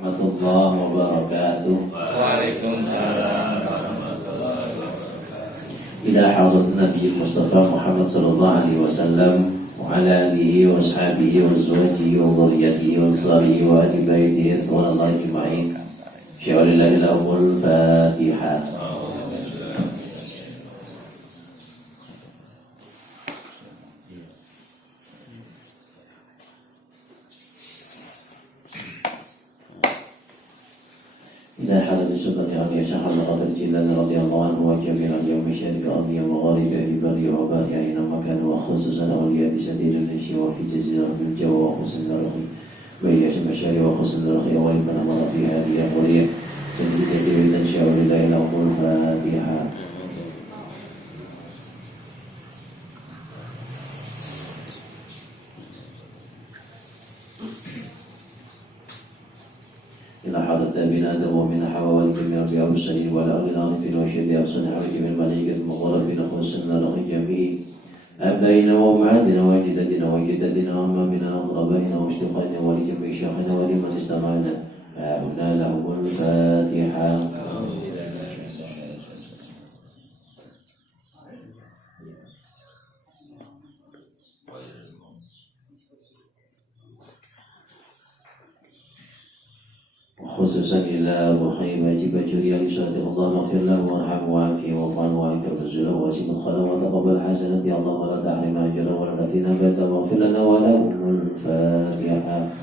warahmatullahi wabarakatuh. Waalaikumsalam warahmatullahi wabarakatuh. Ila hadrat Nabi Mustafa Muhammad sallallahu alaihi wasallam wa ala alihi wa ashabihi wa azwajihi wa dhurriyyatihi wa ansarihi wa ahli baitihi wa ala ajma'in. Sya'alillahil awwal Fatihah. إذا حدث الشكر لأبي شيخ عبد القادر الجيلاني رضي الله عنه وجميع اليوم الشريف أرضي ومغارب البر وبار أينما كان وخصوصا أولياء شديد النشي وفي جزيرة الجو وحسن الرخي وإياش المشاري وحسن الرخي ولمن أمر في هذه الأولياء تجد كثير إذا شاء لله لهم الفاتحة. إلى حضرة أبينا آدم ومن حواء والجميع الأنبياء والمرسلين وعلى آل العارفين والشهداء والصالحين وجميع الملائكة المقربين وحسن الرخي جميع آبائنا وأمهاتنا وأجدادنا وجداتنا وأمامنا وأقربائنا وأصدقائنا ولجميع شيوخنا ولمن استمعنا فهبنا لهم الفاتحة. خصوصا إلى روحي واجب جريا لصادق اللهم اغفر له وارحمه وعافيه واعف عنه وانكر نزله واسم الخلق وتقبل حسنات اللهم لا تحرمنا اجره ولا تفتنا بيتا واغفر لنا ولهم الفاتحه.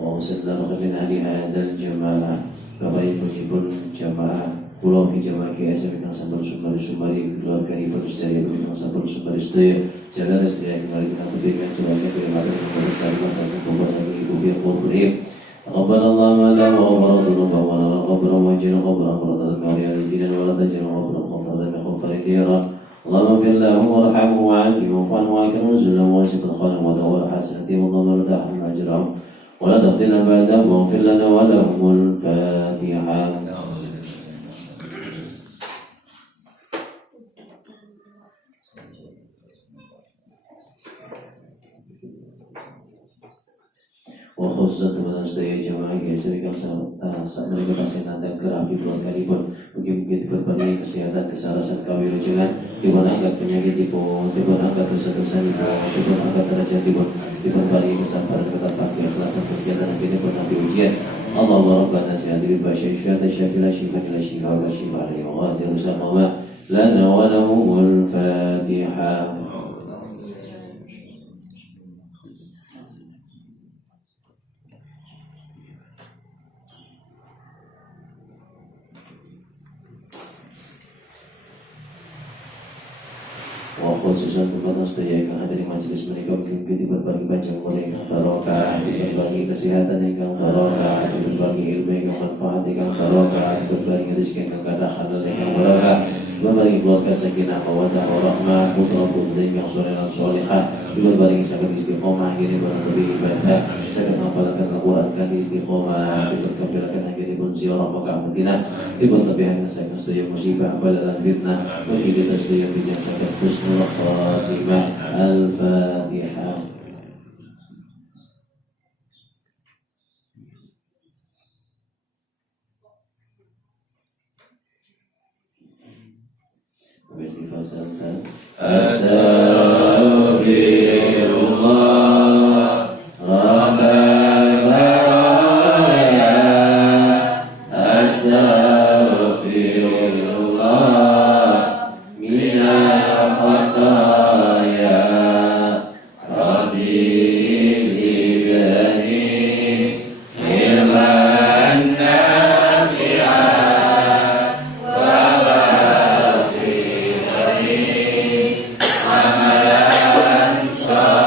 وصلنا من أهل هذا الجماعة فبيت يكون جماعة pulau Kijamaki Asa bintang sabar sumari keluarga ibu istri bintang sabar sumari istri jalan istri yang kembali dengan kebaikan semuanya terima kasih kepada kalian masyarakat membuat lagi ibu firman kurim Rabbana Allah ma'ala wa ghafaratu wa la qabra wa jina qabra wa la ma'riya al-jinan wa la tajina qabra khafara min khafari dira Allahumma fir lahu warhamhu wa'afihi wa'fu wa akram nuzulahu wa sikal khalam wa dawal hasanati wa Allahumma la tahrim ajrahum wa la taftina ba'dahu wa fir lana wa lahumul Fatihah. Khususnya teman-teman sedaya jemaah GSM yang saat mereka pasien anda kerapi keluarga ribut mungkin berbagi kesehatan kesarasan kawilujengan dibun angkat penyakit dibun angkat dosa-dosa dibun angkat derajat dibun bagi kesabaran ketaatan keikhlasan kegiatan dan dibun nabi ujian Allah Rabbana sihati bibasya syuhada syafila syifakila syifakila syifakila wa ghadir sama lana wa lahumul Fatihah. Khususnya kepada sedaya yang hadir di majelis mereka mungkin berbagi panjang umur yang barokah, berbagi kesehatan yang barokah, berbagi ilmu yang manfaat yang barokah, berbagi rezeki yang kata halal yang barokah, berbagi keluarga sakinah mawaddah warahmah, putra-putri yang soleh dan solehah, berbagi sahabat istiqomah ini berlebih ibadah, sahabat menghafalkan Al-Quran kan istiqomah, diberikan akhirnya pun ziarah Makkah Madinah, diberikan tabihan saya sedaya musibah balalan fitnah, bagi kita sedaya bijak sahabat husnul khatimah. Al-Fatihah. Istighfar salam. Astaghfirullah Rabbal baraya Astaghfirullah minal khataya Rabbi zidni ilman nafi'an wa ghafirni amalan salih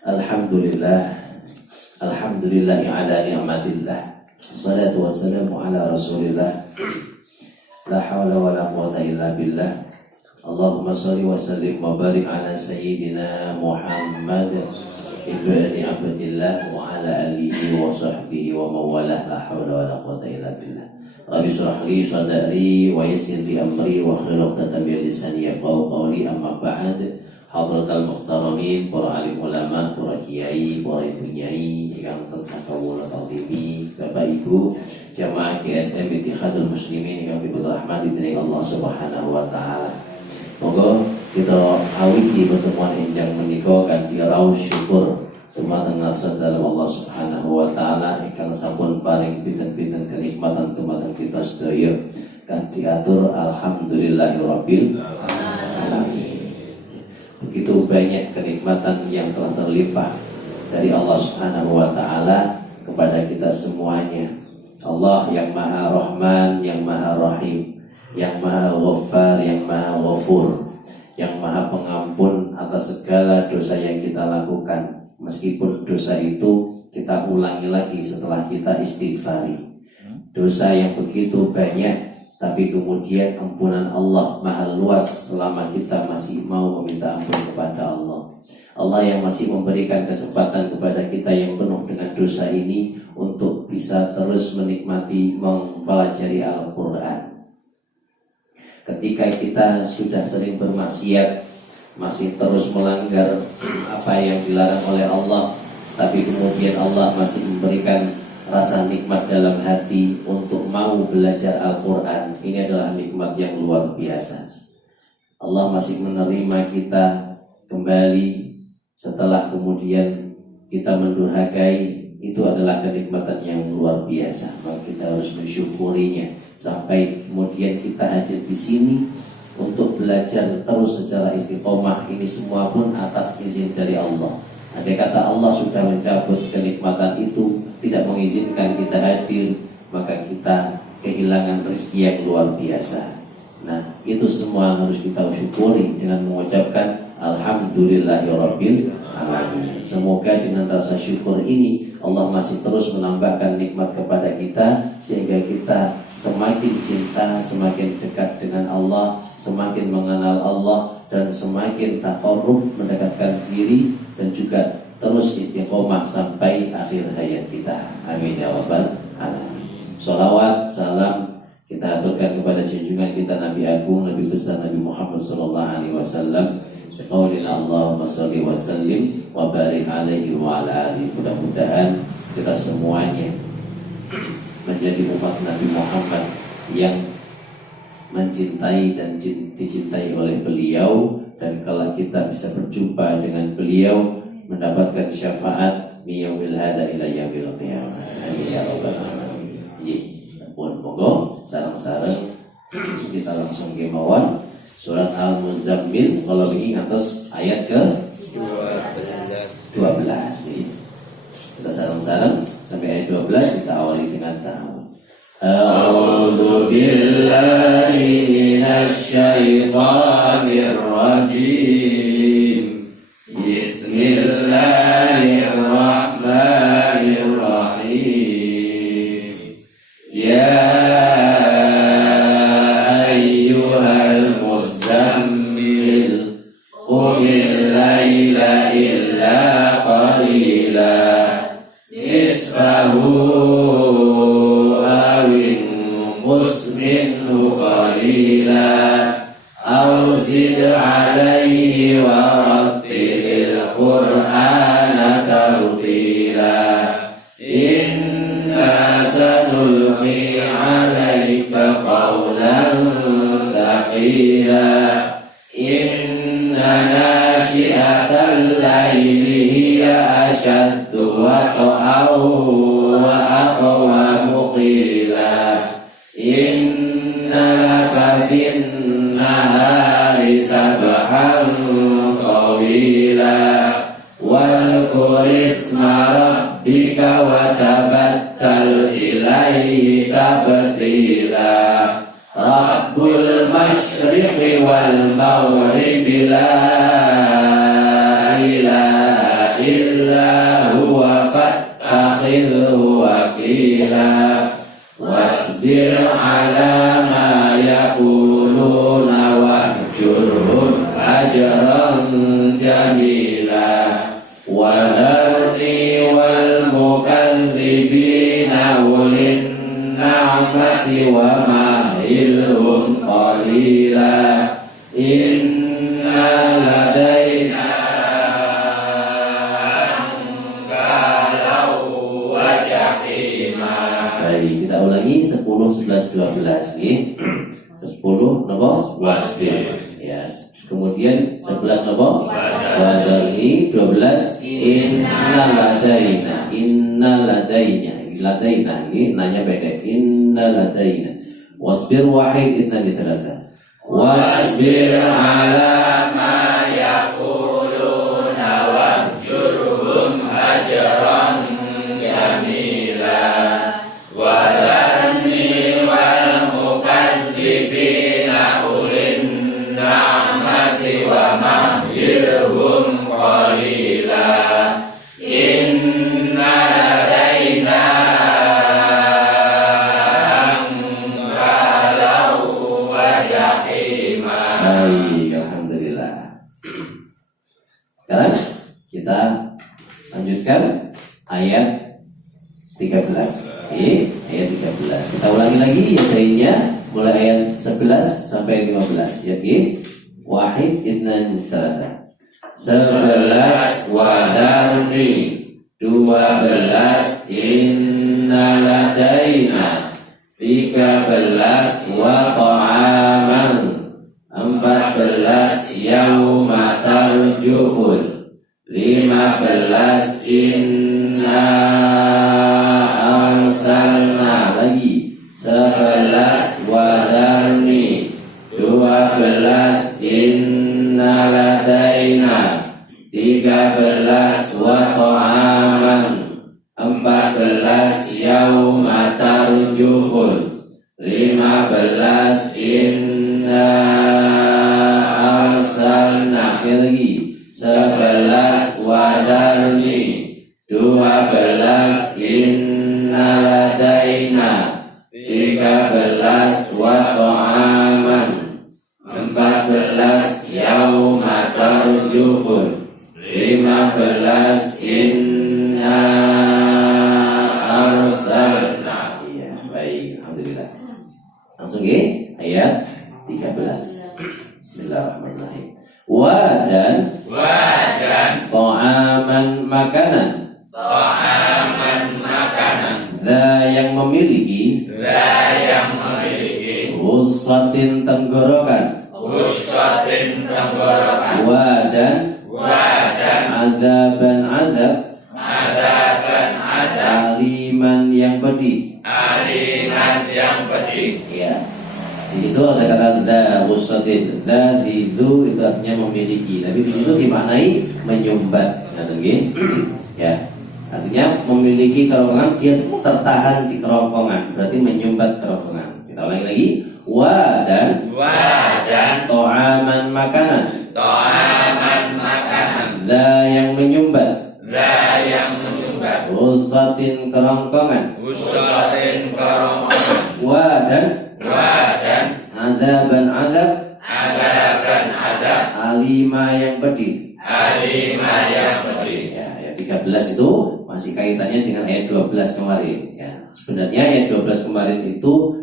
Alhamdulillah, alhamdulillah ala ni'matillah. Assalatu wassalamu ala Rasulillah. La hawla wa la quwwata illa billah. Allahumma shalli wa sallim wa barik ala sayyidina Muhammad ibni Abdillah wa ala alihi wa sahbihi wa mawalah. La hawla wa la quwwata illa billah. Rabbi shrah li sadri wa yassir li amri wa hlul 'uqdatam min lisani yafqahu qawli. Amma ba'd. Hadratal muhtaramin, para alim ulama, para kiai, para ibu nyai yang tansah kawula taltibi, Bapak Ibu jamaah GSM Ittihadul Muslimin yang dirahmati dening Allah Subhanahu wa taala. Moga kita awiti pertemuan enjang menika kanthi raos syukur dumateng ngarsa dalam Allah Subhanahu wa taala ingkang sampun paring pinten-pinten kenikmatan dumateng kita sedaya kanthi atur alhamdulillahirabbil alamin. Begitu banyak kenikmatan yang telah terlimpah dari Allah Subhanahu wa taala kepada kita semuanya. Allah yang Maha Rahman, yang Maha Rahim, yang Maha Ghaffar, yang Maha Ghafur, yang Maha Pengampun atas segala dosa yang kita lakukan. Meskipun dosa itu kita ulangi lagi setelah kita istighfari. Dosa yang begitu banyak, tapi kemudian ampunan Allah maha luas selama kita masih mau meminta ampun kepada Allah. Allah yang masih memberikan kesempatan kepada kita yang penuh dengan dosa ini untuk bisa terus menikmati mempelajari Al-Quran. Ketika kita sudah sering bermaksiat, masih terus melanggar apa yang dilarang oleh Allah, tapi kemudian Allah masih memberikan rasa nikmat dalam hati untuk mau belajar Al-Quran. Ini adalah nikmat yang luar biasa. Allah masih menerima kita kembali setelah kemudian kita mendurhakai. Itu adalah kenikmatan yang luar biasa. Maka kita harus mensyukurinya sampai kemudian kita hadir di sini untuk belajar terus secara istiqomah. Ini semua pun atas izin dari Allah. Andai kata Allah sudah mencabut kenikmatan itu, tidak mengizinkan kita hadir, maka kita kehilangan rezeki yang luar biasa. Nah, itu semua harus kita syukuri dengan mengucapkan alhamdulillahirabbil alamin. Semoga dengan rasa syukur ini Allah masih terus menambahkan nikmat kepada kita, sehingga kita semakin cinta, semakin dekat dengan Allah, semakin mengenal Allah, dan semakin taqarrub, mendekatkan diri, dan juga terus istiqomah sampai akhir hayat kita. Amin ya rabbal alamin. Sholawat, salam kita aturkan kepada junjungan kita Nabi Agung, Nabi besar Nabi Muhammad sallallahu alaihi wasallam. Qaulina Allahumma sholli wa sallim wa barik alaihi wa ala alihi. Mudah-mudahan kita semuanya menjadi umat Nabi Muhammad yang mencintai dan dicintai oleh beliau, dan kalau kita bisa berjumpa dengan beliau mendapatkan syafaat miyawil hada ila yaumil qiyamah. Amin ya rabbal alamin. Pun monggo sareng-sareng kita langsung ke mawon surat Al-Muzammil kalau begini atas ayat ke 12 nih. Kita sareng-sareng sampai ayat 12 kita awali dengan ta'awudz. A'udzu billahi minasy syaithanir rajim. Bismillahirrahmanirrahim. Ya ayyuhal muzammil qumil laila illa qalila nisfahu minhu qalila aw zid alayhi wa rattilil qur'ana tartila inna sanulqi alayka qawlan thaqila inna nashi'atal layli hiya ashaddu waqa'aw wa aqwamu qila inna laka fin nahari sabhan tawila wadhkur isma rabbika wa tabattal ilaihi tabtila rabbul masyriqi wal maghribi la ilaha illa wasbir ala ma yaquluna wahjurhum ajran jamila wa dharni wal mukadzibina ulin na'mati wa mahilhum qalila inna ladaina ankalau wa jahima. Baik, kita ulangi 10, 11, 12 ya. 10 napa? Wasbir. Yes. Kemudian 11 napa? Wadarni. 12 innaladaina. Ladaina ini nanya pendek. Innaladaina. Wasbir wahid itna bi thalatha. Wasbir ala ma yaquluna wahjurhum ajran jamila wa dharni wal mukadzibina ulin na'mati wa mahilhum qalila inna ladaina ankalau wa jahima. Baik, alhamdulillah. Sekarang kita lanjutkan ayat 13. Ayat 13. Kita ulangi lagi ya lainnya mulai ayat 11 sampai 15. Ya, wahid itnan thalatha. 11 wadarni, 12 innaladaina, 13 wa ta'aman, 14 yauma tarjufun, 15 inna arsalna lagi, 11 wadarni, 12 innaladaina, 13 wa ta'aman, 14 yauma tarjufun, 15 inna arsalna. Sekali lagi, 11 wadarni, 12 innaladaina, 13 wa ta'aman, 14 yauma tarjufun, 15 inna arsalna. Ya, baik, alhamdulillah. Langsung ya, ayat 13. Bismillahirrahmanirrahim. Wadan ta'aman makanan, yang memiliki ussatin tenggorokan, wadan azaban azab, aliman yang pedih. Ya, itu ada kata dza ussatin, dza itu artinya memiliki, tapi di situ dimaknai menyumbat. Ya, artinya memiliki kerongkongan, dia tertahan di kerongkongan, berarti menyumbat kerongkongan. Kita ulangi lagi. Wadan ta'aman makanan, dza yang menyumbat, usatin kerongkongan, wadan azaban azab, alima yang pedih. Ya, ayat 13 itu masih kaitannya dengan ayat 12 kemarin. Ya, sebenarnya ayat 12 kemarin itu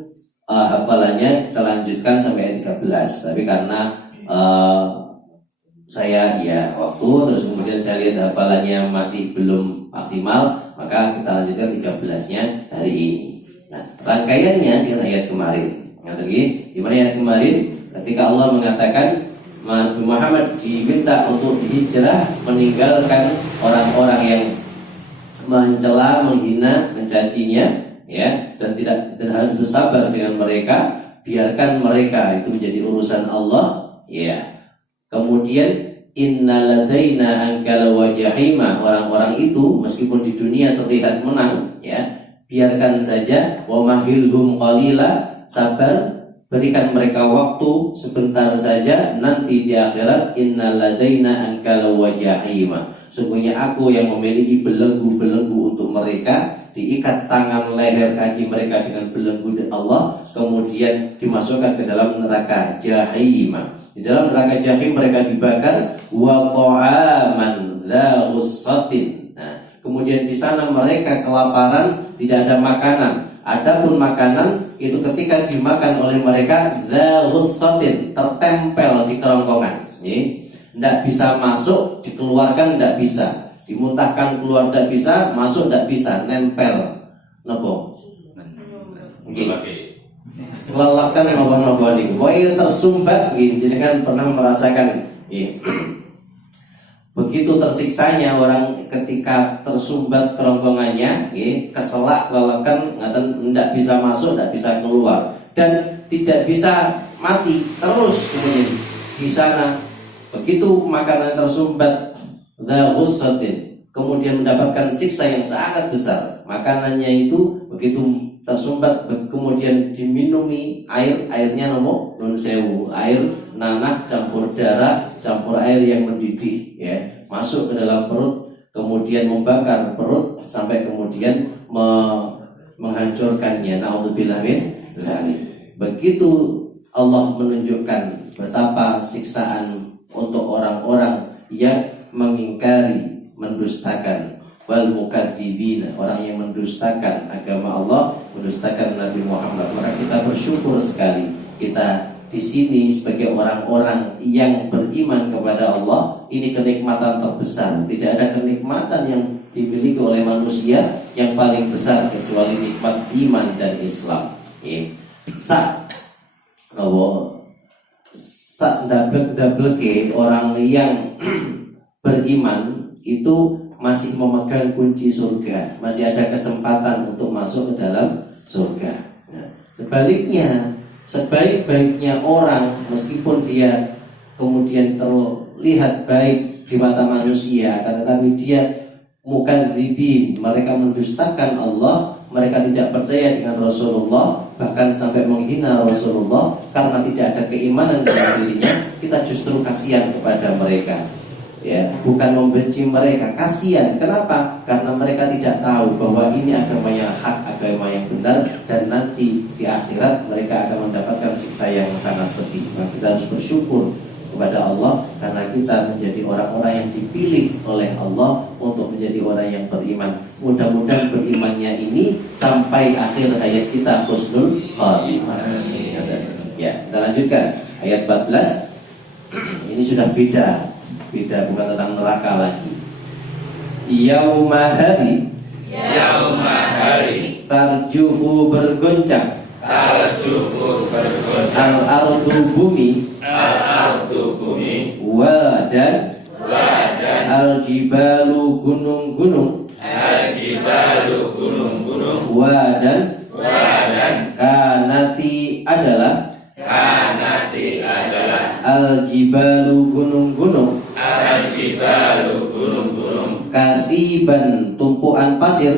hafalannya kita lanjutkan sampai ayat 13, tapi karena saya waktu terus kemudian saya lihat hafalannya masih belum maksimal, maka kita lanjutkan 13-nya hari ini. Nah, rangkaiannya dengan ayat kemarin. Di mana ayat kemarin ketika Allah mengatakan Nabi Muhammad diminta untuk hijrah, meninggalkan orang-orang yang mencela, menghina, mencacinya, ya, dan harus bersabar dengan mereka, biarkan mereka itu menjadi urusan Allah, ya. Kemudian innaladaina ankala wa jahima, orang-orang itu meskipun di dunia terlihat menang, ya, biarkan saja, wa mahilhum qalila, sabar, berikan mereka waktu sebentar saja, nanti di akhirat innaladaina ankala wa jahima, sungguhnya aku yang memiliki belenggu-belenggu untuk mereka, diikat tangan leher kaki mereka dengan belenggu Allah, kemudian dimasukkan ke dalam neraka jahim. Di dalam neraka jahim mereka dibakar, wa ta'aman dza ghussatin. Nah, kemudian di sana mereka kelaparan, tidak ada makanan. Adapun makanan itu ketika dimakan oleh mereka dza ghussatin, tertempel di kerongkongan. Tidak bisa masuk, dikeluarkan tidak bisa, dimuntahkan keluar tidak bisa, masuk tidak bisa, nempel. Nopo? Kelelakan nopo ini. Pokoknya tersumbat, jadi kan pernah merasakan. Begitu tersiksanya orang ketika tersumbat kerongkongannya, keselak, kelelakan, tidak bisa masuk, tidak bisa keluar, dan tidak bisa mati terus kemudian di sana. Begitu makanan tersumbat, kemudian mendapatkan siksa yang sangat besar. Makanannya itu begitu tersumbat, kemudian diminumi airnya nun sewu, air nanah campur darah, campur air yang mendidih, masuk ke dalam perut, kemudian membakar perut sampai kemudian menghancurkannya. Na'udzubillah min dzalik. Begitu Allah menunjukkan betapa siksaan untuk orang-orang yang mengingkari, mendustakan, wal mukadzibin, orang yang mendustakan agama Allah, mendustakan Nabi Muhammad. Maka kita bersyukur sekali kita di sini sebagai orang-orang yang beriman kepada Allah. Ini kenikmatan terbesar. Tidak ada kenikmatan yang dimiliki oleh manusia yang paling besar kecuali nikmat iman dan Islam. Dablek orang yang beriman itu masih memegang kunci surga, masih ada kesempatan untuk masuk ke dalam surga. Sebaliknya, sebaik-baiknya orang, meskipun dia kemudian terlihat baik di mata manusia, tetapi dia mukadzibin, mereka mendustakan Allah, mereka tidak percaya dengan Rasulullah, bahkan sampai menghina Rasulullah karena tidak ada keimanan dalam dirinya. Kita justru kasihan kepada mereka, bukan membenci mereka, kasihan. Kenapa? Karena mereka tidak tahu bahwa ini agama yang hak, agama yang benar, dan nanti di akhirat mereka akan mendapatkan siksa yang sangat pedih. Maka kita harus bersyukur kepada Allah karena kita menjadi orang-orang yang dipilih oleh Allah untuk menjadi orang yang beriman. Mudah-mudahan berimannya ini sampai akhir hayat kita husnul khatimah. Ya, kita lanjutkan ayat 14. Ini sudah beda, bukan tentang neraka lagi. Yauma hari tarjufu bergoncang, al-ardu bumi, wadan, al-jibalu gunung-gunung, wadan, kanati adalah, al-jibalu gunung-gunung, kasiban tumpuan pasir,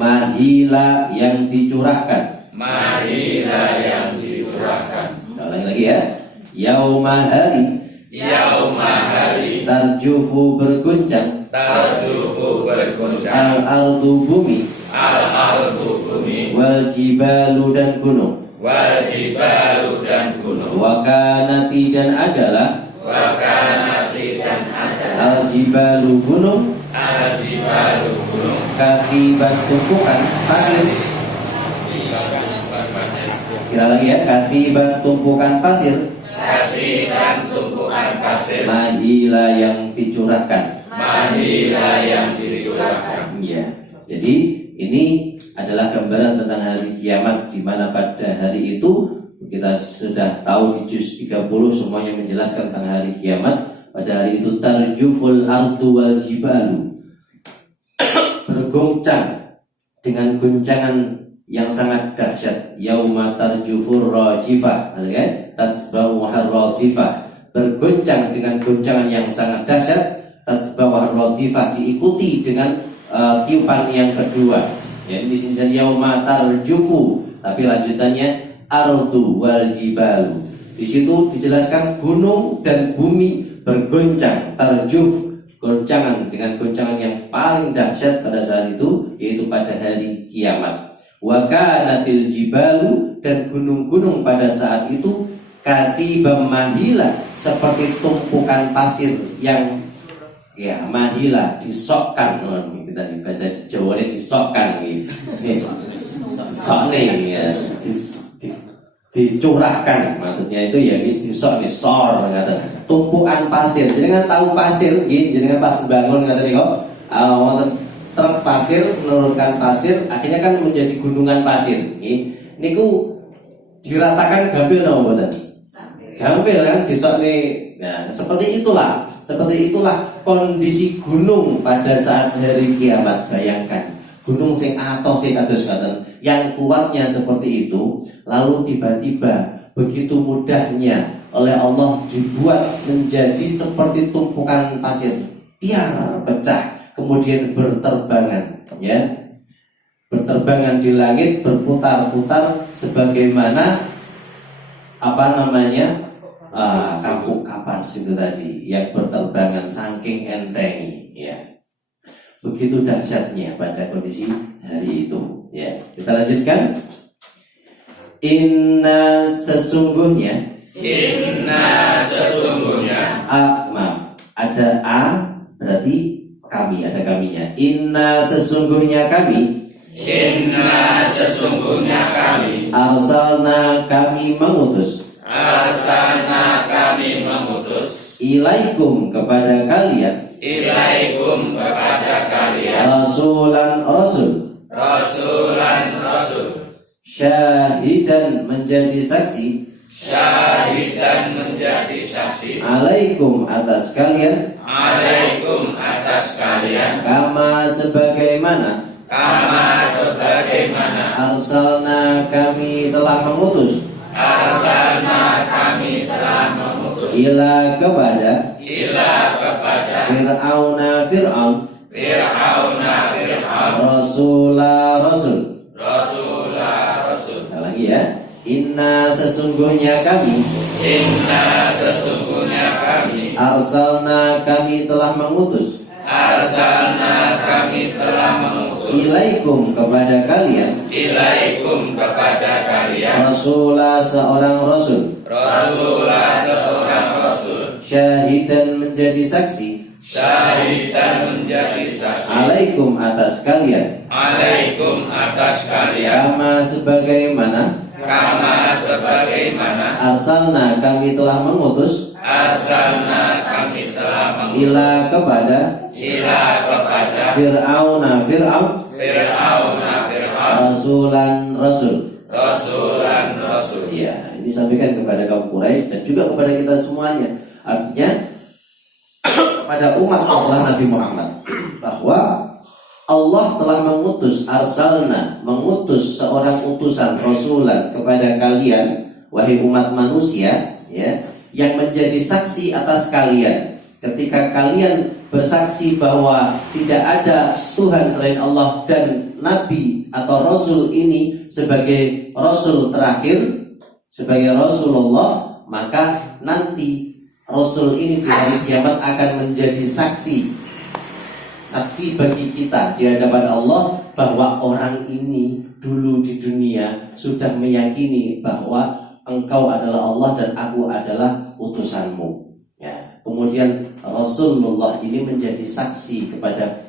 mahila yang dicurahkan. Ulangi lagi ya. Yauma hari tarjufu berguncang, al-ardu bumi, wal jibalu dan gunung, wakanati dan adalah, al-jibalu gunung, kasiban tumpukan pasir. Kira lagi ya, kasiban tumpukan pasir, mahila yang dicurahkan. Ya, jadi ini adalah gambaran tentang hari kiamat, di mana pada hari itu kita sudah tahu di juz 30 semuanya menjelaskan tentang hari kiamat. Pada hari itu tarjuful ardu wal jibalu, bergoncang dengan goncangan yang sangat dahsyat. Yauma tarjufur rajifah, tatsbahu radifah, bergoncang dengan goncangan yang sangat dahsyat. Tatsbahu radifah, diikuti dengan tiupan yang kedua. Ya, di sini yauma tarjufu, tapi lanjutannya ardu wal jibalu. Di situ dijelaskan gunung dan bumi bergoncang. Tarjuf goncangan dengan goncangan yang paling dahsyat pada saat itu, yaitu pada hari kiamat. Wa kanatil jibalu, dan gunung-gunung pada saat itu katibam mahila, seperti tumpukan pasir yang ya mahila, disokkan. Kita di bahasa Jawa ini disokkan gitu. Sokne ya, dicurahkan, maksudnya itu ya disok nih sor kata tumpukan pasir. Jadi kan tahu pasir gitu, jadi kan pas bangun kata nih kok truk pasir menurunkan pasir, akhirnya kan menjadi gunungan pasir. Niku diratakan gampil nama mboten? Gampil kan disok nih. Nah, seperti itulah kondisi gunung pada saat hari kiamat. Bayangkan gunung sing atos sing kados ngaten, yang kuatnya seperti itu, lalu tiba-tiba begitu mudahnya oleh Allah dibuat menjadi seperti tumpukan pasir, biar pecah, kemudian berterbangan, ya, berterbangan di langit, berputar-putar sebagaimana kampung kapas itu tadi yang berterbangan saking entengi, ya. Begitu dahsyatnya pada kondisi hari itu, ya. Kita lanjutkan. Inna sesungguhnya maaf, ada a berarti kami, ada kaminya. Inna sesungguhnya kami arsalna kami mengutus ilaikum kepada kalian rasulan rasul syahidan menjadi saksi alaikum atas kalian kama sebagaimana arsalna kami telah mengutus ila kepada Fir'aun rasul. Sekali lagi ya. Inna sesungguhnya kami arsalna kami telah mengutus ilaikum kepada kalian rasulah seorang rasul syahidan menjadi saksi alaikum atas kalian kama sebagaimana arsalna kami telah mengutus ila kepada Fir'aun rasulan rasul. Ya, ini sampaikan kepada kaum Quraisy dan juga kepada kita semuanya. Artinya kepada umat Allah Nabi Muhammad bahwa Allah telah mengutus mengutus seorang utusan rasulan kepada kalian wahai umat manusia, ya, yang menjadi saksi atas kalian ketika kalian bersaksi bahwa tidak ada Tuhan selain Allah dan Nabi atau Rasul ini sebagai Rasul terakhir, sebagai Rasulullah, maka nanti Rasul ini di hari kiamat akan menjadi saksi bagi kita di hadapan Allah bahwa orang ini dulu di dunia sudah meyakini bahwa engkau adalah Allah dan aku adalah utusanmu. Ya. Kemudian Rasulullah ini menjadi saksi kepada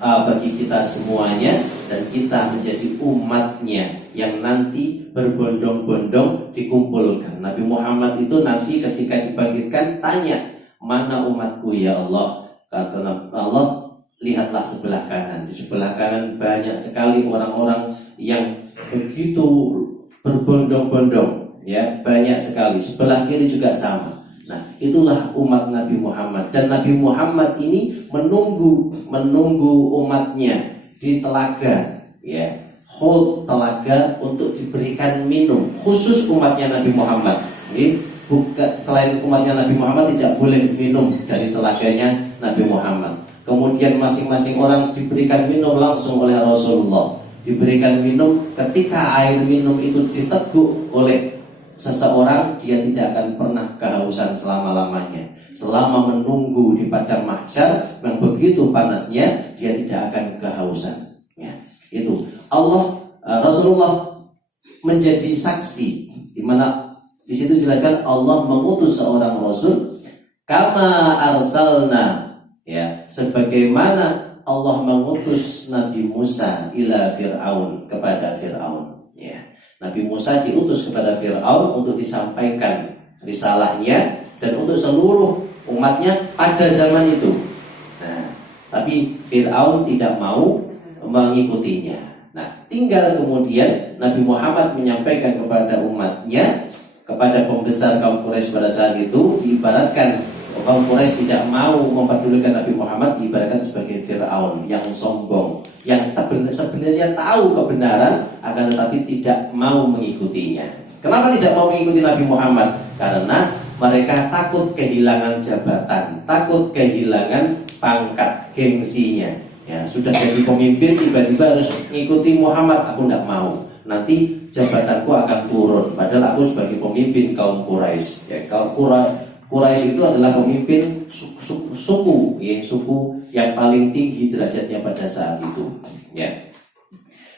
bagi kita semuanya, dan kita menjadi umatnya yang nanti berbondong-bondong dikumpulkan. Nabi Muhammad itu nanti ketika dibangkitkan tanya, mana umatku ya Allah? Kata Allah, lihatlah sebelah kanan. Di sebelah kanan banyak sekali orang-orang yang begitu berbondong-bondong, ya, banyak sekali. Sebelah kiri juga sama. Nah, itulah umat Nabi Muhammad, dan Nabi Muhammad ini menunggu umatnya di telaga, ya, Hud, telaga untuk diberikan minum. Khusus umatnya Nabi Muhammad. Ini bukan, selain umatnya Nabi Muhammad tidak boleh minum dari telaganya Nabi Muhammad. Kemudian masing-masing orang diberikan minum langsung oleh Rasulullah. Diberikan minum ketika air minum itu diteguk oleh seseorang dia tidak akan pernah kehausan selama-lamanya. Selama menunggu di padang mahsyar yang begitu panasnya, dia tidak akan kehausan. Ya, itu Allah Rasulullah menjadi saksi, di mana di situ jelaskan Allah mengutus seorang rasul kama arsalna, ya, sebagaimana Allah mengutus Nabi Musa ila Fir'aun, kepada Fir'aun, ya. Nabi Musa diutus kepada Fir'aun untuk disampaikan risalahnya dan untuk seluruh umatnya pada zaman itu. Nah, tapi Fir'aun tidak mau mengikutinya. Nah, tinggal kemudian Nabi Muhammad menyampaikan kepada umatnya, kepada pembesar kaum Quraisy pada saat itu, diibaratkan kaum Quraisy tidak mau mempedulikan Nabi Muhammad, diibaratkan sebagai Fir'aun yang sombong, yang sebenarnya tahu kebenaran akan tetapi tidak mau mengikutinya. Kenapa tidak mau mengikuti Nabi Muhammad? Karena mereka takut kehilangan jabatan, takut kehilangan pangkat, gengsinya. Ya, sudah jadi pemimpin tiba-tiba harus ngikuti Muhammad, aku tidak mau. Nanti jabatanku akan turun. Padahal aku sebagai pemimpin kaum Quraisy. Ya, kaum Quraisy itu adalah pemimpin suku, ya, suku yang paling tinggi derajatnya pada saat itu. Ya.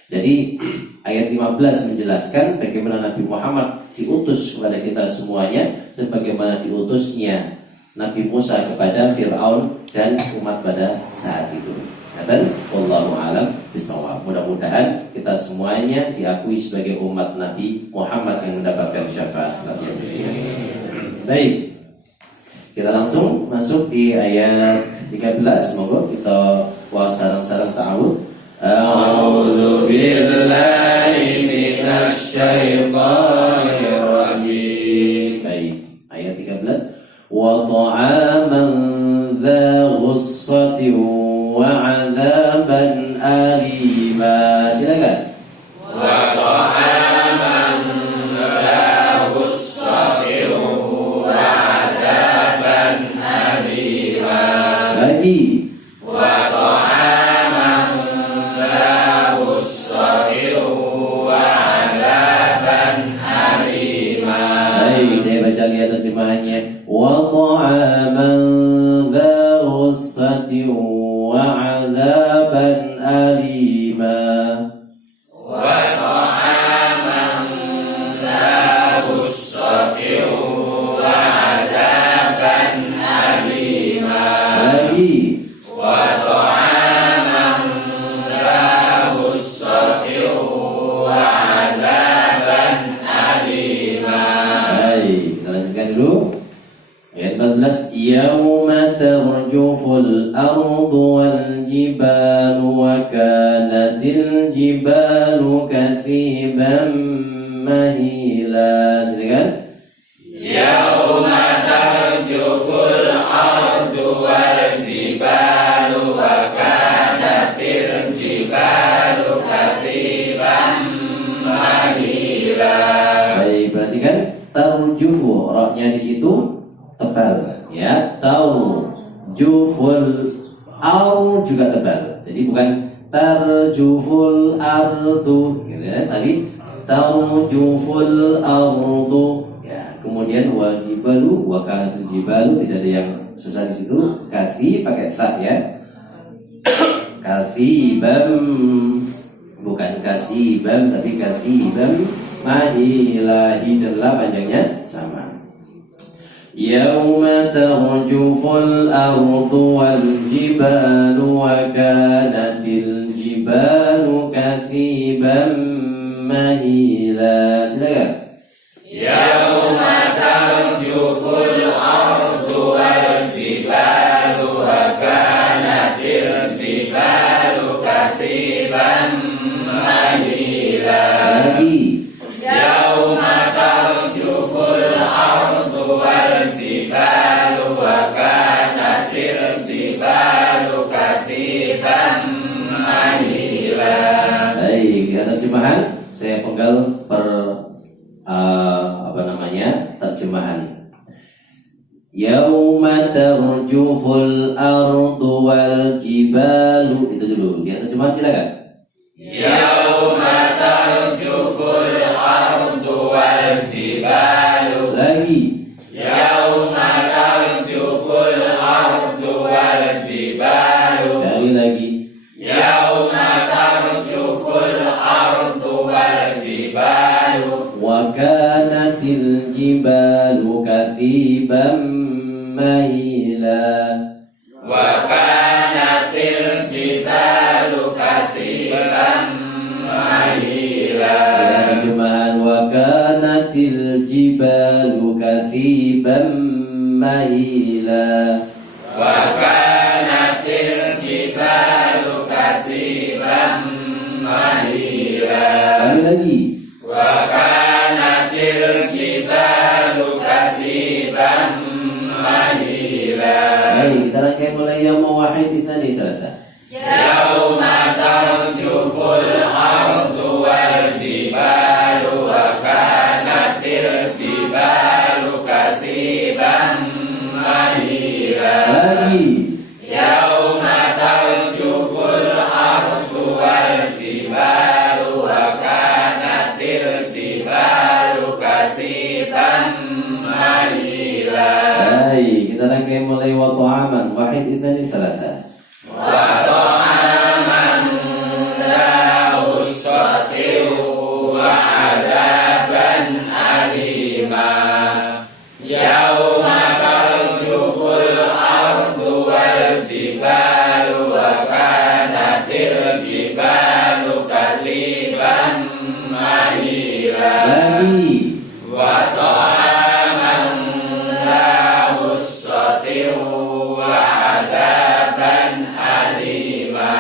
Jadi ayat 15 menjelaskan bagaimana Nabi Muhammad diutus kepada kita semuanya, sebagaimana diutusnya Nabi Musa kepada Fir'aun dan umat pada saat itu. Dan wallahu alam bishawab. Mudah-mudahan kita semuanya diakui sebagai umat Nabi Muhammad yang mendapatkan syafaat. Baik, kita langsung masuk di ayat 13. Semoga kita sarang-sarang ta'awud. A'udzu billahi minasy syaithanir rajim. Baik, ayat 13. Wa ta'aman dza ghussatin wa 'adzaban alima. Silakan. Wa ta'aman dza ghussatin wa 'adzaban alima. Lagi. Wa ta'aman dza ghussatin wa 'adzaban alima. Baik, saya baca lihat terjemahannya. Wa ta'aman dza ghussatin wa 'adzaban alima. Wa ta'aman dza ghussatin wa 'adzaban alima. Lagi. Wa ta'aman dza ghussatin wa 'adzaban alima. Baik, kita lanjutkan dulu. Ayat 14. Yauma tarjuful ardu wal jibalu wa kanatil jibalu kathiban mahila. Silakan. Yauma tarjuful ardu wal jibalu wa kanatil jibalu kasiban mahila. Baik, perhatikan tarjufu, ra-nya di situ tebal, ya. Tarjuful ar juga tebal. Jadi bukan tarjuful ardu gitu ya. Tadi tarjuful ardu, ya. Kemudian wal jibalu wa kanatil jibalu, tidak ada yang susah di situ. Kasi pakai sa, ya. Kasibam, bukan kasibam tapi kasibam mahila. Hijrlah panjangnya sama. Yauma tarjuful ardu wal jibalu wa kanatil jibalu kathiban mahila. Silakan. Yauma tarjuful ardu wal jibalu wa kanatil jibalu kasiban mahila. Lagi. Yauma tarjuful ardu wal jibalu wa kanatil jibalu kasiban mahila. Baik, ya, terjemahan saya penggal per terjemahan. Yauma tarjuful ardu wal jibalu. Itu dulu. Lihat terjemahan silakan. Yauma tarjuful ardu wal jibalu kasiban mahila. Wa kanatil jibalu kasiban mahila. Sekali lagi. Wa kanatil jibalu kasiban mahila. Baik, kita rangkai mulai yaum wahid itnani thalatha. Yauma tarjuful ardu wal jibalu wa kanatil jibalu kasiban mahila. Lagi. Yauma tarjuful ardu wal jibalu wa kanatil jibalu kasiban mahila. Baik, kita rangkai mulai wa ta'aman wahid itnani thalatha. Wa ta'aman la usratiu wa adaban alima. Yauma tarjuful ardu wal jibalu wa kanatil jibalu kasiban mahila. Lagi. Wa ta'aman la usratiu wa adaban alima.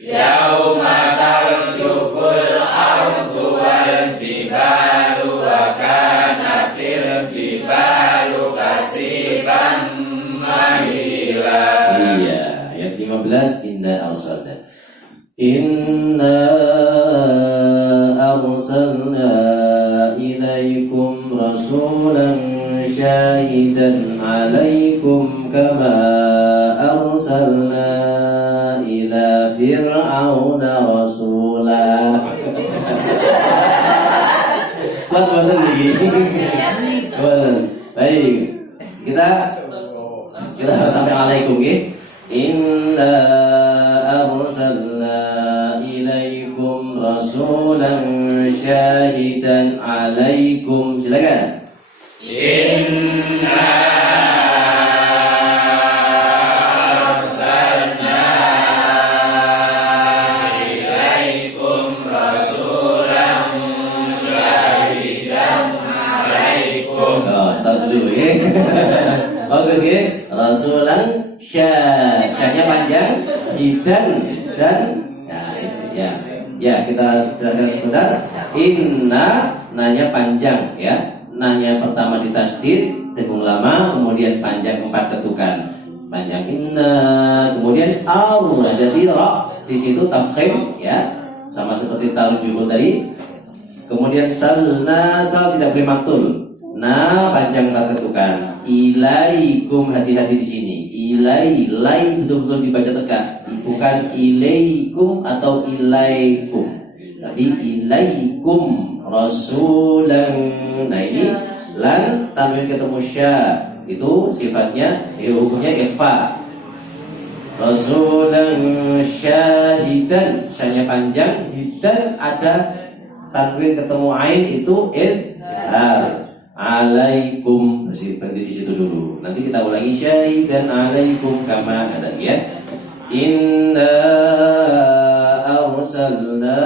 Yauma tarjuful ardu wal jibalu wa kanatil jibalu kasiban mahila. Iya, ayat 15 inna arsalna. Inna arsalna ilaikum rasulan syahidan alaikum kama arsalna ila fir'auna rasula. Betul begini. Baik, kita sampai alaikum ya. Inna arsalna ilaikum rasulan syahidan alaikum. Silakan. Inna arsalna ilaikum rasulan syahidan alaikum. Oh, start dulu ya. Bagus ya. Rasulan syahnya panjang, hidan dan ya kita jelaskan sebentar. Inna nanya panjang ya. Nanya pertama di tasdid, tegung lama, kemudian panjang 4 ketukan. Panjang inna, kemudian jadi ra di situ tafkhim ya. Sama seperti tarjuhul tadi. Kemudian salna, sal tidak boleh matul. Nah, panjang 4 ketukan. Ilaikum, hati-hati di sini. Ilai betul-betul dibaca tegak. Bukan ilaikum atau ilaikum. Tapi ilaikum rasulan. Nah ini lan tanwin ketemu sya, itu sifatnya hukumnya ikhfa. Rasulan syahidan, syanya panjang, hidan ada tanwin ketemu ain itu idhar. Alaikum, masih berhenti di situ dulu. Nanti kita ulangi syahidan alaikum kama ada ya. Inna arsalna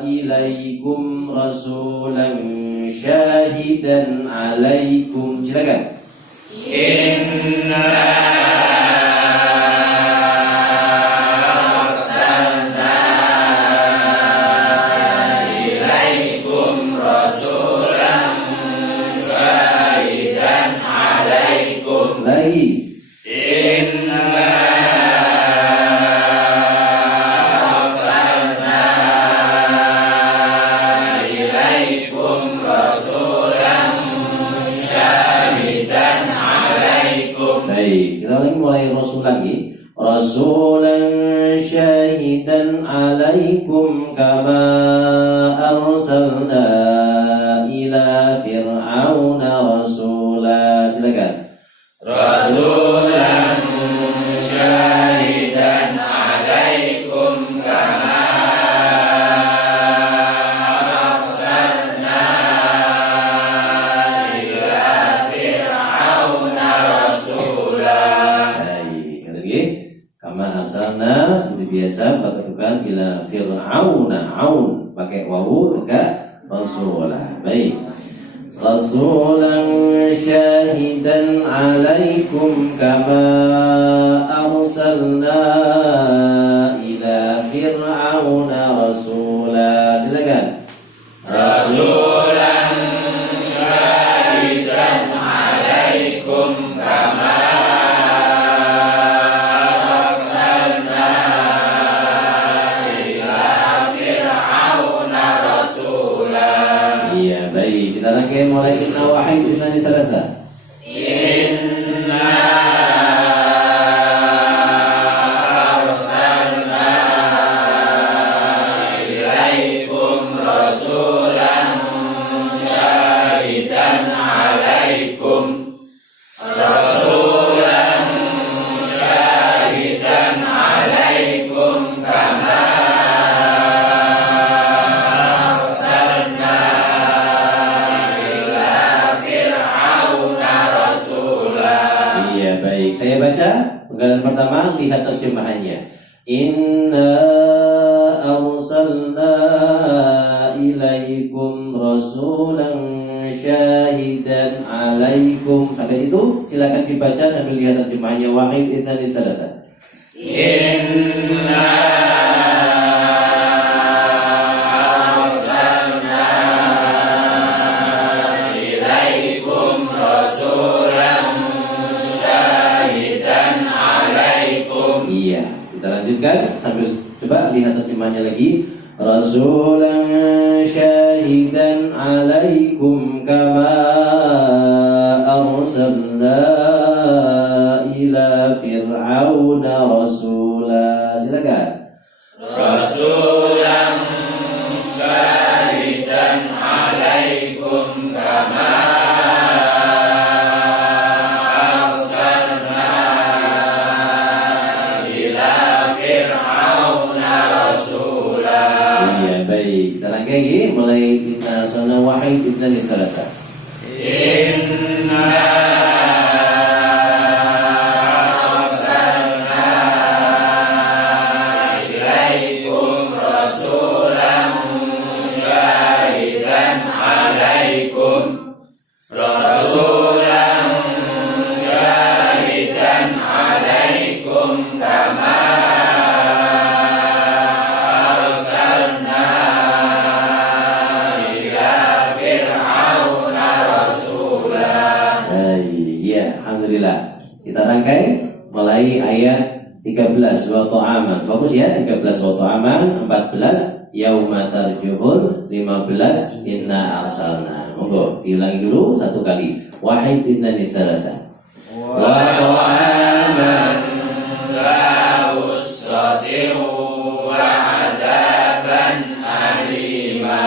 ilaikum rasulan syahidan alaikum. Silakan. Inna arsalna ilaikum rasulan syahidan alaikum. Lagi. Inna mulai rasul lagi. Rasulan syahidan alaikum kama arsalna ila fir'auna rasula. Silakan. Rasulan syahidan alaikum kama arsalna ila fir'auna rasula. Kama arsalna seperti biasa berketukan ila fir'auna, aun pakai wawu tegak rasulah. Baik. رسولا شاهدا عليكم كما أرسلنا إلى فرعون رسولا. Silakan. رسولا شاهدا عليكم كما أرسلنا إلى فرعون رسولا. Iya, baik. Kita lagi mulai inna wahid inna ni thalatha. Inna arsalna ilaikum rasulan syahidan alaikum rasulan syahidan alaikum kama arsalna ila fir'auna rasula. Iya, baik. Saya baca penggalan pertama, lihat terjemahannya. Inna arsalna ilaikum rasulan syahidan alaikum. Sampai situ silakan dibaca sambil lihat terjemahannya. Wahid idnani thalatha. Inna arsalna ilaikum rasulan syahidan alaikum. Iya, kita lanjutkan sambil coba lihat terjemahannya lagi. Rasulan syahidan alaikum kama arsalna ila fir'auna rasula. Silakan. Rasulan syahidan alaikum kama arsalna ila fir'auna rasula. Iya, baik. Kita lagi mulai kita sana wahid ibn thalatha. Inna arsalna ilaikum rasulan syahidan alaikum rasulan syahidan alaikum kama arsalna ila fir'auna rasula. Iya, alhamdulillah. Kita rangkai mulai ayat 13 wa ta'aman. Fokus ya, 13 wa ta'aman, 14 yauma tarjuhul, 15 inna arsalna. Monggo diulangi dulu satu kali. Wahid idnani thalatha. Wa ta'aman la usratin wa adaban alima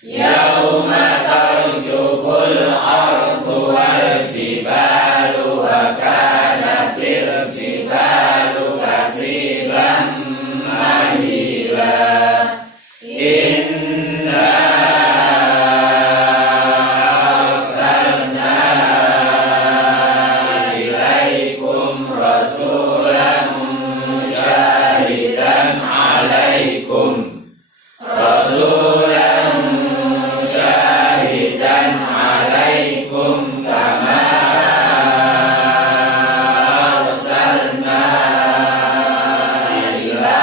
yauma tarjuful ardu wal jibalu wa kanatil jibalu kasiban mahila. Inna arsalna ilaikum rasulan syahidan alaikum rasulan syahidan alaikum kama arsalna ila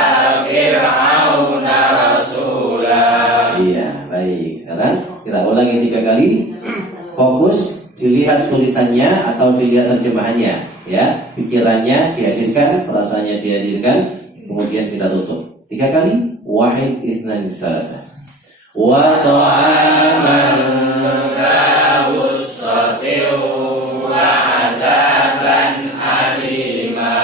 fir'auna rasula. Iya, baik. Sekarang kita ulangi 3 kali. Fokus dilihat tulisannya atau dilihat terjemahannya, ya. Pikirannya dihadirkan, perasaannya dihadirkan, kemudian kita tutup. 3 kali. Wahid itsnan tsalatsa. Wa ta'aman la usratin wa adaban alima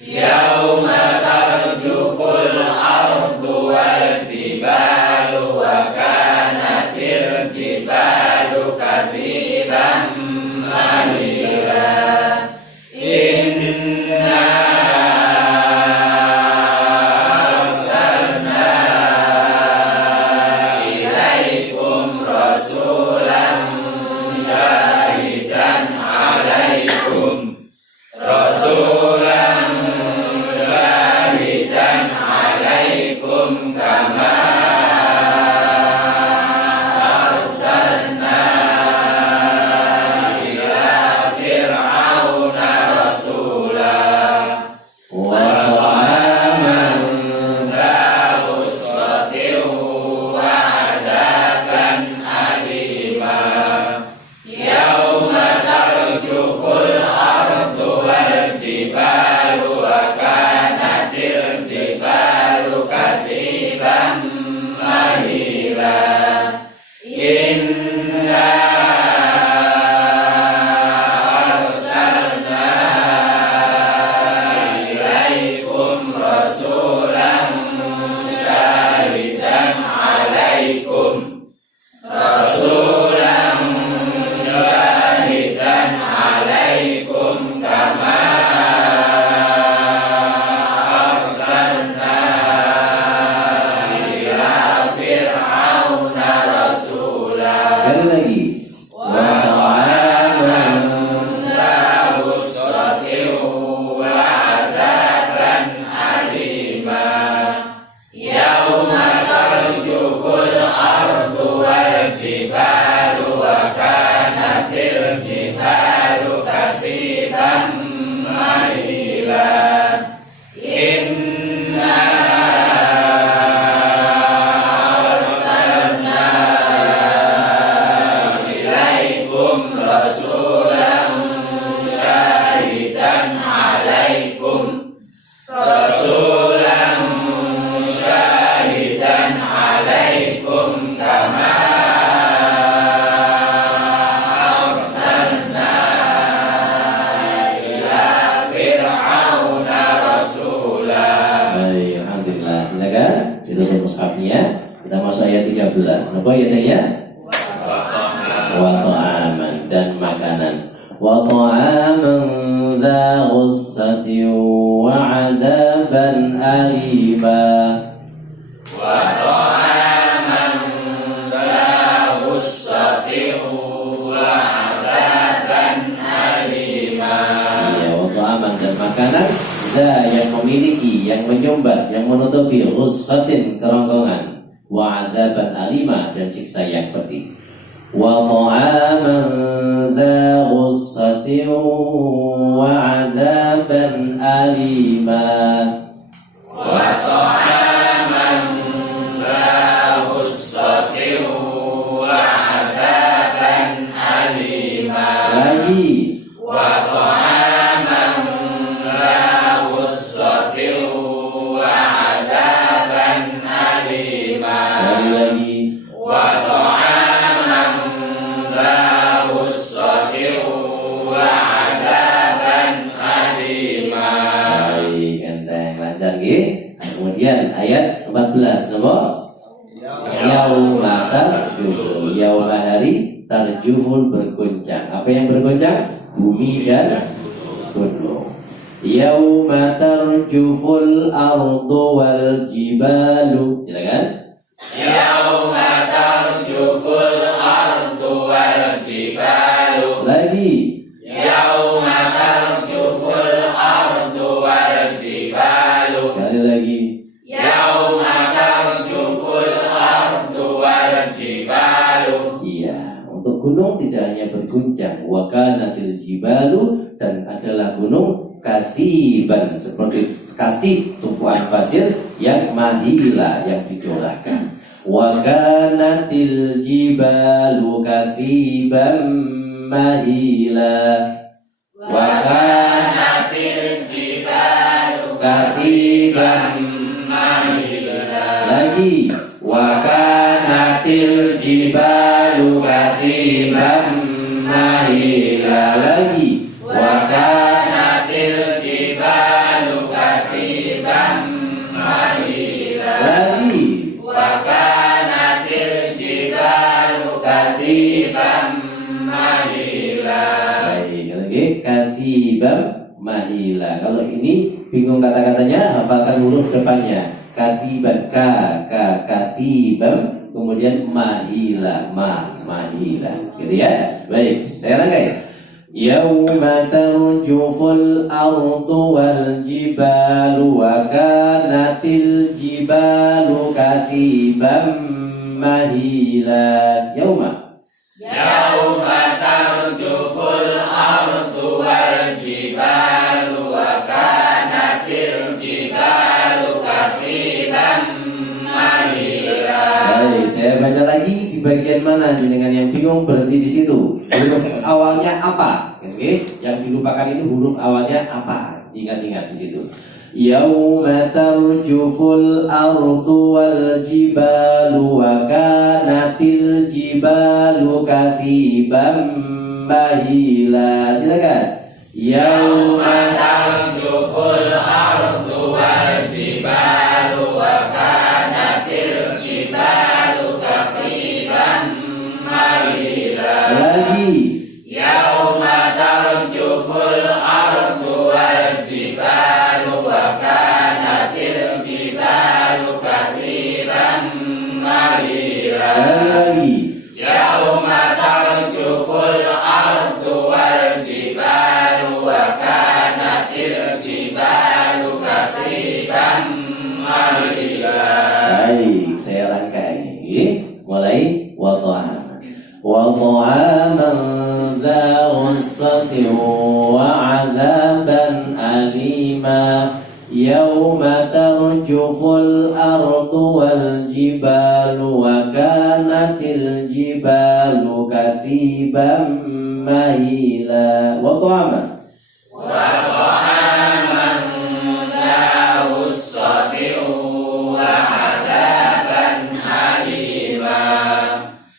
yauma tarjuful ardu wal jibalu wa kanatil jibalu kasiban mahila. Inna arsalna ilaikum Kita masuk ayat 13. Apa ayatnya? Wa ta'aman, dan makanan. Wa ta'aman dha ghussatin wa 'adaban alima. Wa ta'aman dha ghussatin wa 'adaban alima. Ya, wa ta'aman, dan makanan dha yang memiliki, yang menyumbat, yang menutupi ghussatin kerongkongan, wa 'adaban alima, dan siksa yang pedih. Wa ta'aman dha ghussatin wa 'adaban alima. Wa ta'aman dha ghussatin wa 'adaban alima. Lagi. Wa ta'aman dha ghussatin wa 'adaban alima. Sekali lagi. Wa ta'aman dha ghussatin wa 'adaban alima. Baik, enteng, lancar nggih. Kemudian ayat 14 napa? Yauma tarjuful, yauma hari tarjuful bergoncang. Apa yang bergoncang? Bumi dan gunung. Yauma tarjuful ardu wal jibalu. Silakan. Yauma tarjuful ardu wal jibalu. Lagi. Yauma tarjuful ardu wal jibalu. Sekali lagi. Yauma tarjuful ardu wal jibalu. Iya, untuk gunung tidak hanya berguncang, wa kanatil jibalu, dan adalah gunung kasiban, seperti kasih tumpuan pasir yang mahila, yang dijolakkan. Wa kanatil jibalu kasiban mahila. Wa Kanatil jibalu kasiban mahila. lagi. Wa kanatil jibalu kasiban mahila. Lagi. Wa Kanatil jibalu kasiban mahila. lagi. Wa kanatil jibalu kasiban mahila. Baik, lagi kasibam mahila. Kalau ini bingung kata-katanya, hafalkan huruf depannya. Kasiban kasibam, kemudian mahila mahila. Gitu ya. Baik, saya rangkai. Yauma tarjuful ardu wal jibalu wa kanatil jibalu kasiban mahila. Yauma. Yauma tarjuful ardu wal jibalu wa kanatil jibalu kasiban mahila. Baik, saya baca lagi di bagian mana dengan yang bingung berhenti di situ. Huruf awalnya apa? Oke, yang dilupakan ini huruf awalnya apa? Ingat-ingat di situ. Yauma tarjuful ardu wal jibalu wa kanatil jibalu kasiban mahila. Silakan. Yauma tarjuful ardu wal jibalu wa kanatil jibalu kasiban mahila. lagi. Yauma tarjuful ardu wal jibalu wa kanatil jibalu kasiban mahila. Lagi. Yauma tarjuful ardu wal jibalu wa kanatil jibalu kasiban mahila. Baik, saya rangkai. Mulai wa ta'aman. Wa ta'aman dha ghussatin wa 'adaban alima. Yauma tarjuful ardu wal jibalu wa kanatil jibalu kasiban mahila. Wa ta'aman. Wa ta'aman dha ghussatin wa 'adaban alima.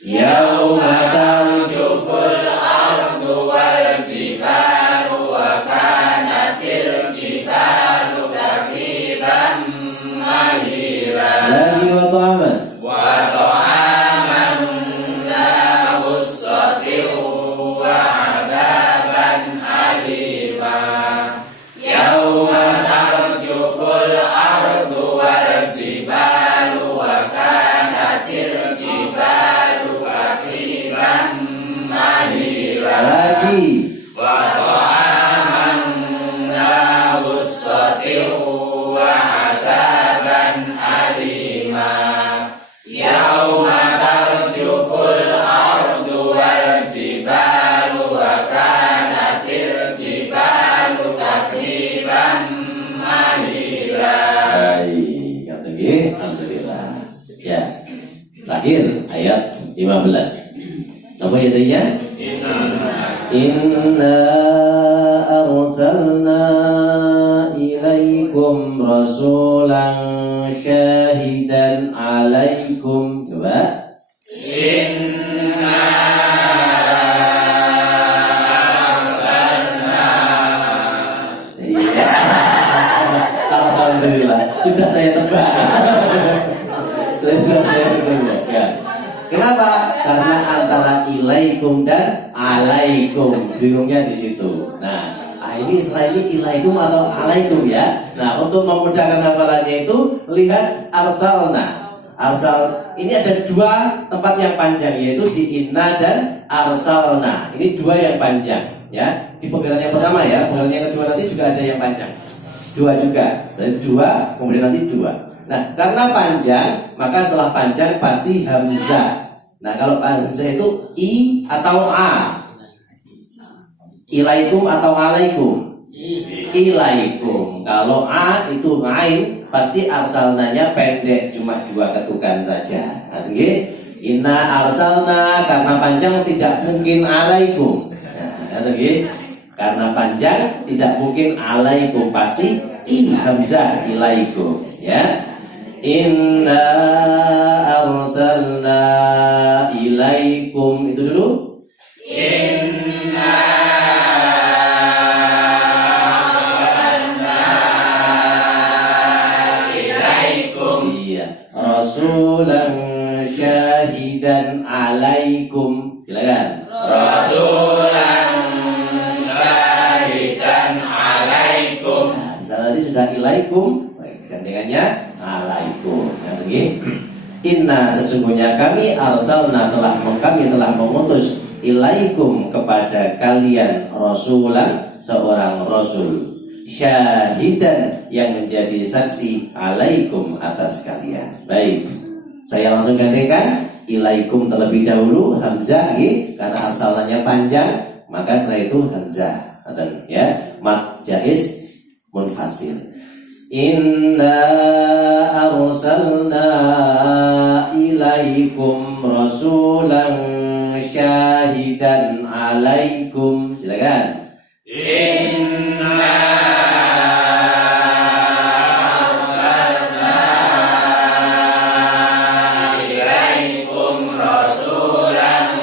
Yauma tarjuful ardu wal jibalu wa kanatil jibalu kasiban mahila. Lagi wa ta'aman. Wa terakhir ayat 15. Apa ayatnya? Inna arsalna ilaikum rasulan syahidan alaikum. Coba. Alhamdulillah, sudah saya tebak. Sudah saya tebak. Ya. Kenapa? Karena antara ilaikum dan alaikum, bingungnya di situ. Nah, ini setelah ini ilaikum atau alaikum ya. Nah, untuk memudahkan hafalannya itu lihat arsalna. Arsal ini ada dua tempat yang panjang, yaitu di inna dan arsalna. Ini dua yang panjang ya. Di penggalan yang pertama ya, penggalan yang kedua nanti juga ada yang panjang. Dua juga, dan dua, kemudian nanti dua. Nah, karena panjang, maka setelah panjang pasti hamzah. Nah, kalau hamzah itu i atau a, ilaikum atau alaikum, ilaikum. Kalau a itu ain, pasti arsalnanya pendek, cuma dua ketukan saja. Artinya, inna arsalna karena panjang tidak mungkin alaikum. Nah, artinya, karena panjang tidak mungkin alaikum, pasti i hamzah ilaikum ya. Inna arsalna ilaikum, itu dulu. Inna arsalna ilaikum. Iya, rasulan syahidan alaikum. Silakan. Rasulan tadi sudah ilaikum, gandengannya alaikum. Inna sesungguhnya kami arsalna kami telah mengutus ilaikum kepada kalian rasulan seorang rasul syahidan yang menjadi saksi alaikum atas kalian. Baik, saya langsung gantikan ilaikum terlebih dahulu hamzah karena arsalnanya panjang, maka setelah itu hamzah ya, mat jaiz munfasil. Inna arsalna ilaikum rasulan syahidan alaikum. Silakan. Inna arsalna ilaikum rasulan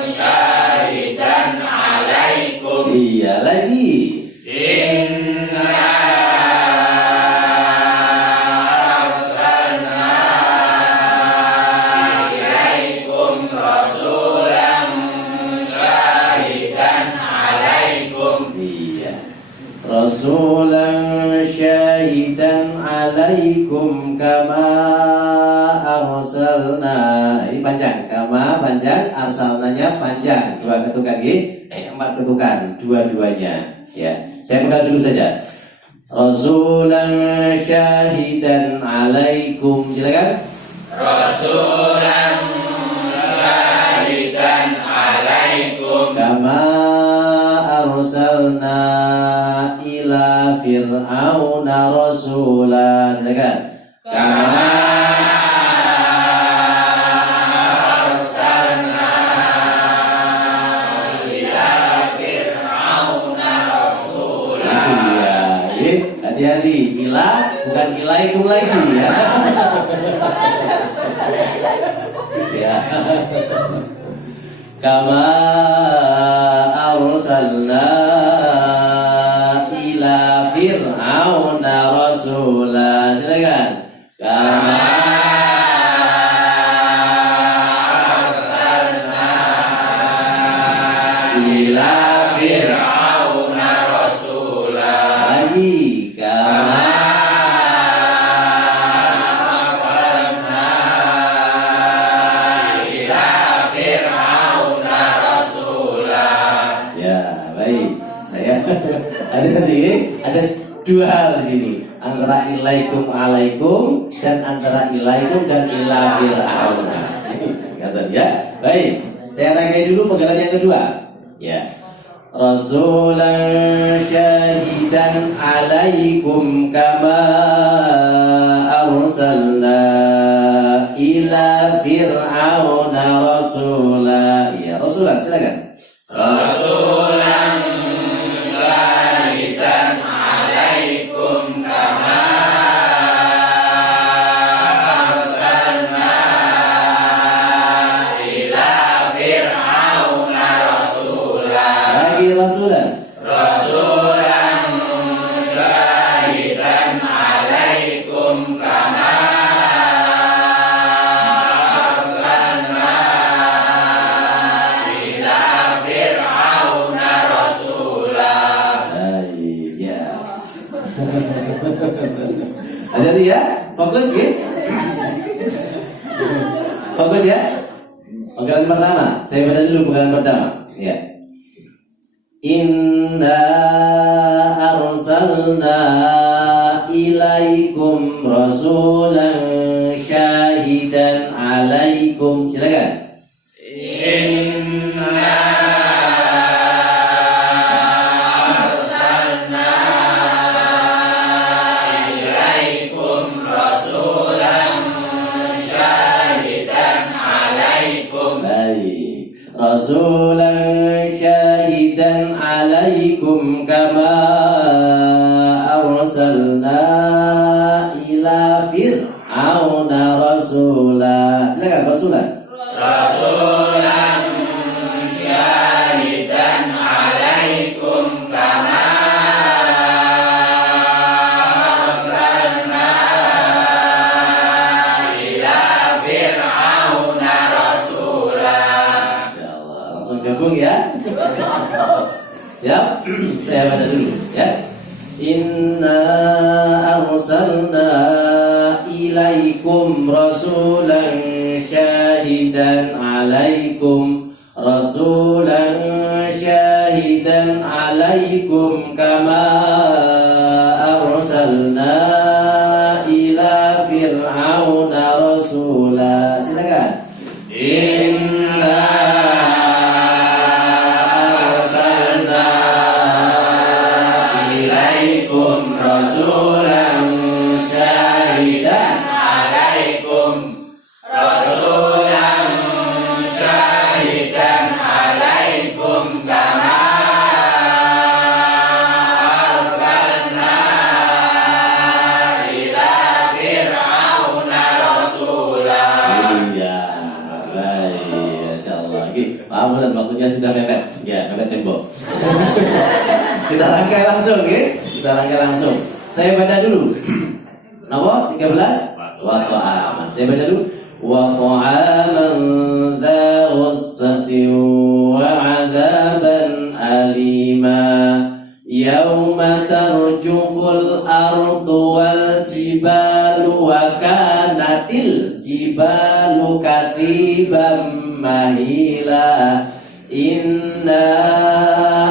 syahidan alaikum. Iya lagi. Rasulan syahidan alaikum kama arsalna. Ini panjang, kama panjang, arsalnanya panjang, dua ketukan empat ketukan, dua-duanya ya. Saya pegang dulu saja. Rasulan syahidan alaikum. Silakan. Rasulan syahidan alaikum kama arsalna ila fir'auna rasula. Silakan. Kama arsalna ila fir'auna rasula. Ya, hati-hati, ila bukan ilaikum lagi ya. Ya. Kama arsalna ila fir'auna rasula. Silakan. Kama arsalna ila fir'auna rasula. Lagi. Kama arsalna ila fir'auna rasula. Ya, baik. Saya ada dua hal di sini, antara ilaikum alaikum dan antara ilaikum dan ila fir'auna. Kata ya. Baik, saya rangkai dulu penggalan yang kedua. Ya. Rasulan syahidan alaikum kama arsalna ila fir'auna rasula. Ya, rasulan silakan. Rasulan syahidan alaikum kama arsalna ila fir'auna rasulan. Lagi rasulan. Rasulan syahidan alaikum kama arsalna ila fir'auna rasulan. Ya. Hati-hati ya, fokus ya. Fokus ya. Penggalan pertama, saya baca dulu penggalan pertama. Ya. Inna arsalna ilaikum rasulan syahidan alaikum. Silakan. Inna arsalna ilaikum rasulan syahidan alaikum. Baik. Rasulan syahidan alaikum kama arsalna ila fir'auna rasula. Silakan rasulan. Rasulan syahidan alaikum kama arsalna ila fir'auna rasulan. Insyaallah langsung gabung ya. Ya, saya baca dulu ya. Inna arsalna ilaikum rasulan syahidan alaikum rasulan syahidan alaikum kama arsalna ila fir'auna rasula. Silakan. Inna arsalna ilaikum rasulan syahidan alaikum rasulan syahidan alaikum kama arsalna ila fir'auna rasulan. Iya, baik, insyaallah. Maaf dan waktunya sudah mepet. Ya, mepet tembok. Kita rangkai langsung, ya. Kita rangkai langsung. Saya baca dulu. Nomor 13. Wa ta'aman. Saya baca dulu. Wa ta'aman dha ghussatin wa 'adzaban alima. Yauma tarjuful ardu wal jibalu wa kanatil jibalu kathiban mahila. Inna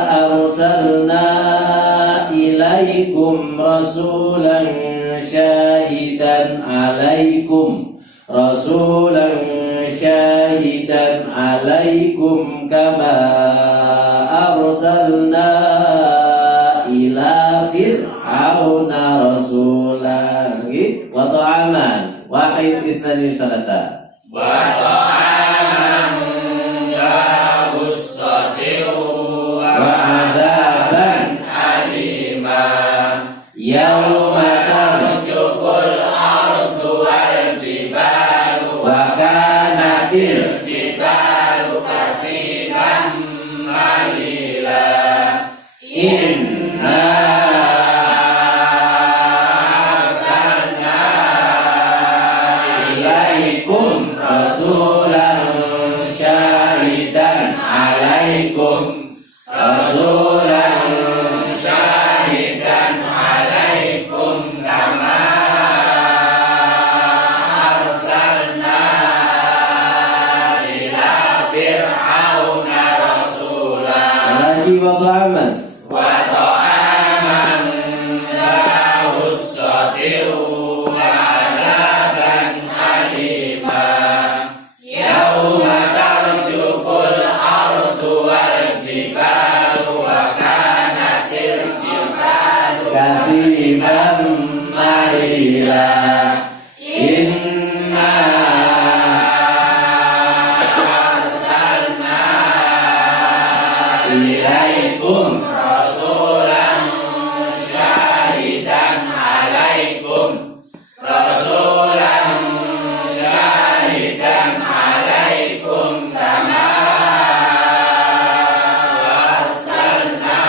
arsalna ilaikum rasulan syahidan alaikum rasulan syahidan alaikum kama arsalna ila fir'auna rasulan. Wa ta'aman wahid itnani salata Wa ta'aman dha ghussatin wa 'adzaban alima. Yauma tarjuful ardu wal jibalu wa kanatil jibalu kasiban mahila. Inna arsalna ilaikum rasulan syahidan alaikum rasulan syahidan alaikum kama arsalna ila fir'auna rasulan. lagi wa ta'aman Wa ta'aman alaikum rasulan syahidan alaikum rasulan syahidan alaikum kama arsalna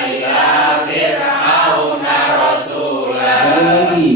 ila fir'auna rasulan. Sekali lagi.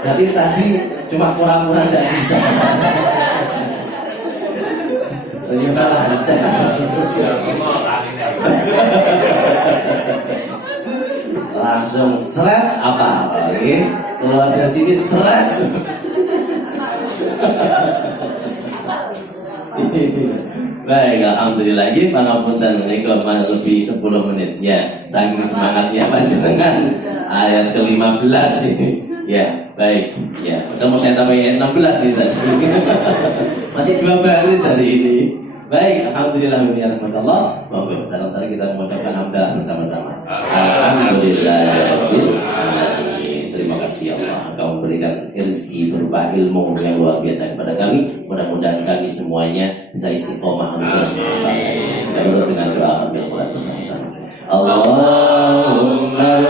Berarti tadi cuma pura-pura tidak bisa. Ternyata lancar. Langsung seret apa lagi? Keluar dari sini seret. Baik, alhamdulillah lagi pangapunten menika lebih 10 menit ya. Saking semangatnya panjenengan ayat ke-15 ini. Ya, baik. Ya, udah mau saya tambahin 16 nih tadi. Masih 2 baris hari ini. Baik, alhamdulillah ya rahmatullah. Bapak salam-salam kita mengucapkan hamdalah bersama-sama. Alhamdulillahirabbil alamin. Terima kasih ya Allah, Engkau memberikan rezeki berupa ilmu yang luar biasa kepada kami. Mudah-mudahan kami semuanya bisa istiqomah terus mengamalkan. Kita berdoa dengan doa hamdalah bersama-sama. Allahumma